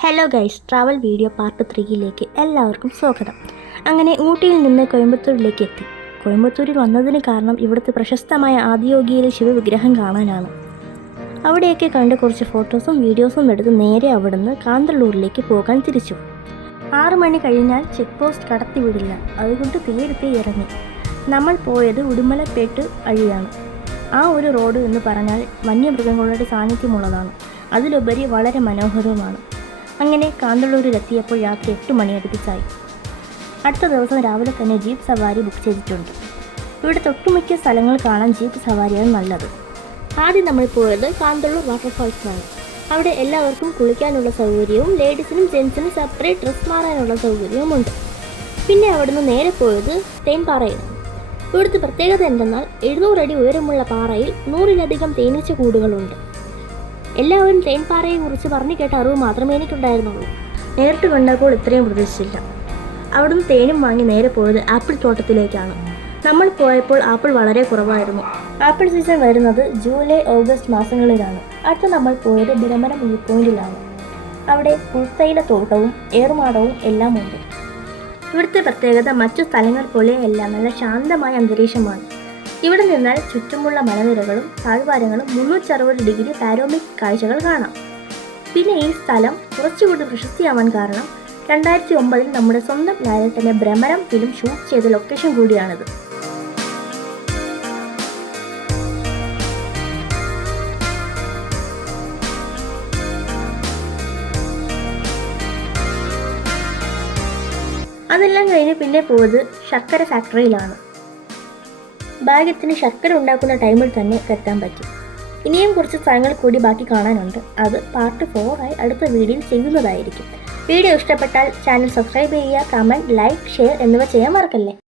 Hello guys, travel video part 3യിലേക്ക് എല്ലാവർക്കും സ്വാഗതം. അങ്ങനെ ഊട്ടിയിൽ നിന്ന് കോയമ്പത്തൂരിലേക്ക് എത്തി. കോയമ്പത്തൂരിൽ വന്നതിന് കാരണം ഇവിടുത്തെ പ്രശസ്തമായ ആദിയോഗിയിലെ ശിവവിഗ്രഹം കാണാനാണ്. അവിടെയൊക്കെ കണ്ട് കുറച്ച് ഫോട്ടോസും വീഡിയോസും എടുത്ത് നേരെ അവിടുന്ന് കാന്തല്ലൂരിലേക്ക് പോകാൻ തിരിച്ചു. 6 മണി കഴിഞ്ഞാൽ ചെക്ക് പോസ്റ്റ് കടത്തിവിടില്ല, അതുകൊണ്ട് നേരത്തെ ഇറങ്ങി. നമ്മൾ പോയത് ഉടുമലപ്പേട്ട് വഴിയാണ്. ആ ഒരു റോഡ് എന്ന് പറഞ്ഞാൽ വന്യമൃഗങ്ങളുടെ സാന്നിധ്യമുള്ളതാണ്, അതിലുപരി വളരെ മനോഹരവുമാണ്. അങ്ങനെ കാന്തല്ലൂരിലെത്തിയപ്പോൾ രാത്രി 8 മണി അടുപ്പിച്ചായി. അടുത്ത ദിവസം രാവിലെ തന്നെ ജീപ്പ് സവാരി ബുക്ക് ചെയ്തിട്ടുണ്ട്. ഇവിടെ തൊട്ടുമിക്ക സ്ഥലങ്ങൾ കാണാൻ ജീപ്പ് സവാരിയാണ് നല്ലത്. ആദ്യം നമ്മൾ പോയത് കാന്തല്ലൂർ വാട്ടർഫാൾസിലാണ്. അവിടെ എല്ലാവർക്കും കുളിക്കാനുള്ള സൗകര്യവും ലേഡീസിനും ജെൻസിനും സെപ്പറേറ്റ് ഡ്രസ് മാറാനുള്ള സൗകര്യവുമുണ്ട്. പിന്നെ അവിടുന്ന് നേരെ പോയത് തേൻപാറയിലാണ്. ഇവിടുത്തെ പ്രത്യേകത എന്തെന്നാൽ 700 അടി ഉയരമുള്ള പാറയിൽ 100-ലധികം തേനീച്ച കൂടുകളുണ്ട്. എല്ലാവരും തേൻപാറയെക്കുറിച്ച് പറഞ്ഞു കേട്ട അറിവ് മാത്രമേ എനിക്കുണ്ടായിരുന്നുള്ളൂ. നേരിട്ട് കണ്ടപ്പോൾ ഇത്രയും പ്രതീക്ഷിച്ചില്ല. അവിടുന്ന് തേനും വാങ്ങി നേരെ പോയത് ആപ്പിൾ തോട്ടത്തിലേക്കാണ്. നമ്മൾ പോയപ്പോൾ ആപ്പിൾ വളരെ കുറവായിരുന്നു. ആപ്പിൾ സീസൺ വരുന്നത് ജൂലൈ ഓഗസ്റ്റ് മാസങ്ങളിലാണ്. അടുത്ത നമ്മൾ പോയത് ബ്രഹ്മരം വ്യൂ പോയിന്റിലാണ്. അവിടെ പുൽത്തൈല തോട്ടവും ഏറുമാടവും എല്ലാം ഉണ്ട്. ഇവിടുത്തെ പ്രത്യേകത മറ്റു സ്ഥലങ്ങൾ പോലെയല്ല, നല്ല ശാന്തമായ അന്തരീക്ഷമാണ്. ഇവിടെ നിന്നാൽ ചുറ്റുമുള്ള മലനിരകളും താഴ്വാരങ്ങളും 360 ഡിഗ്രി പാനോമിക് കാഴ്ചകൾ കാണാം. പിന്നെ ഈ സ്ഥലം കുറച്ചുകൂടി പ്രശസ്തിയാവാൻ കാരണം 2009 നമ്മുടെ സ്വന്തം ലാലേട്ടൻ്റെ ഭ്രമരം ഫിലിം ഷൂട്ട് ചെയ്ത ലൊക്കേഷൻ കൂടിയാണിത്. അതെല്ലാം കഴിഞ്ഞ് പിന്നെ പോയത് ശർക്കര ഫാക്ടറിയിലാണ്. ഭാഗ്യത്തിന് ശർക്കര ഉണ്ടാക്കുന്ന ടൈമിൽ തന്നെ എത്താൻ പറ്റി. ഇനിയും കുറച്ച് സ്ഥലങ്ങൾ കൂടി ബാക്കി കാണാനുണ്ട്. അത് പാർട്ട് 4 ആയി അടുത്ത വീഡിയോയിൽ ചെയ്യുന്നതായിരിക്കും. വീഡിയോ ഇഷ്ടപ്പെട്ടാൽ ചാനൽ സബ്സ്ക്രൈബ് ചെയ്യുക, കമൻറ്റ്, ലൈക്ക്, ഷെയർ എന്നിവ ചെയ്യാൻ മറക്കല്ലേ.